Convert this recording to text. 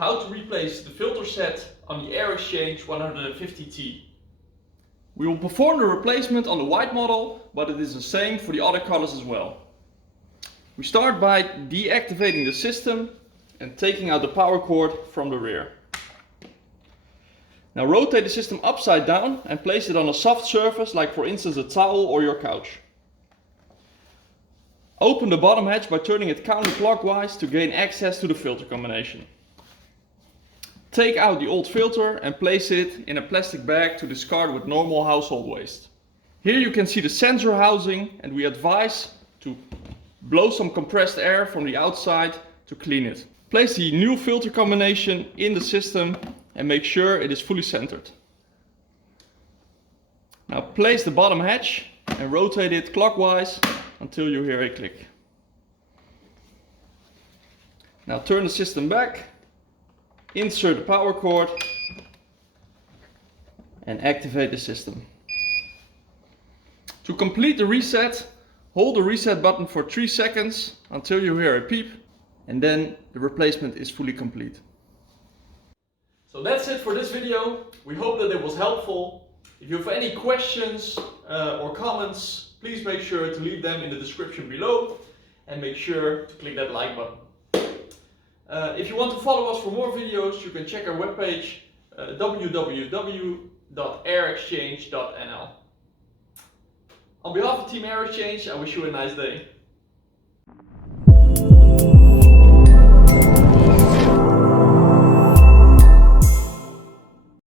how to replace the filter set on the AirExchange 150T. We will perform the replacement on the white model, but it is the same for the other colors as well. We start by deactivating the system and taking out the power cord from the rear. Now rotate the system upside down and place it on a soft surface, like for instance a towel or your couch. Open the bottom hatch by turning it counterclockwise to gain access to the filter combination. Take out the old filter and place it in a plastic bag to discard with normal household waste. Here you can see the sensor housing, and we advise to blow some compressed air from the outside to clean it. Place the new filter combination in the system and make sure it is fully centered. Now place the bottom hatch and rotate it clockwise until you hear a click. Now turn the system back, insert the power cord and activate the system. To complete the reset, hold the reset button for 3 seconds until you hear a beep, and then the replacement is fully complete. So that's it for this video. We hope that it was helpful. If you have any questions or comments, please make sure to leave them in the description below and make sure to click that like button. If you want to follow us for more videos, you can check our webpage www.airexchange.nl. On behalf of Team AirExchange, I wish you a nice day.